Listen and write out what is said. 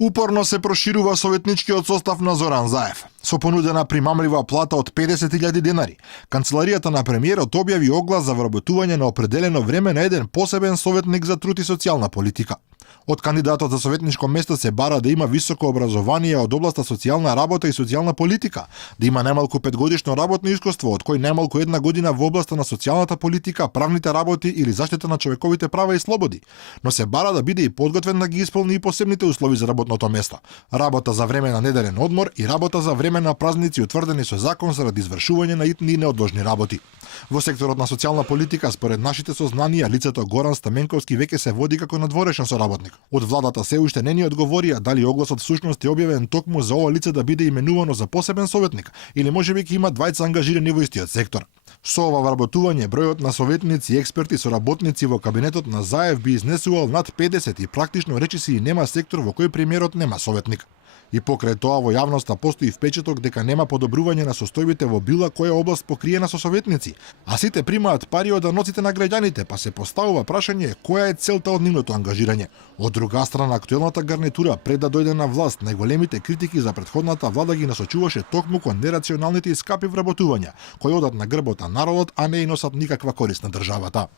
Упорно се проширува советничкиот состав на Зоран Заев. Со понудена примамлива плата од 50.000 денари, канцеларијата на премиерот објави оглас за вработување на определено време на еден посебен советник за труд и социјална политика. Од кандидатот за советничко место се бара да има високо образование од областа социјална работа и социјална политика, да има најмалку 5-годишно работно искуство, од кој најмалку 1 година во областа на социјалната политика, правните работи или заштита на човековите права и слободи, но се бара да биде и подготвен да ги исполни и посебните услови за работното место. Работа за време на неделен одмор и работа за време на празници утврдени со закон заради извршување на итни и неодложни работи. Во секторот на социјална политика, според нашите сознанија, лицето Горан Стаменковски веќе се води како надворешен соработник. Од владата се уште не ни одговорија дали огласот всушност е објавен токму за ова лице да биде именувано за посебен советник или можеби ќе има двајца ангажирани во истиот сектор. Со ова вработување бројот на советници и експерти соработници во кабинетот на Заев би изнесувал над 50 и практично речиси и нема сектор во кој премиерот нема советник. И покрај тоа во јавноста постои впечаток дека нема подобрување на состојбите во била која област покриена со советници, а сите примаат пари од даноците на граѓаните, па се поставува прашање која е целта од нивното ангажирање. Од друга страна, актуелната гарнитура пред да дојде на власт, најголемите критики за претходната влада ги насочуваше токму кон нерационалните и скапи вработувања, кои одат на грбот на народот, а не и носат никаква корист на државата.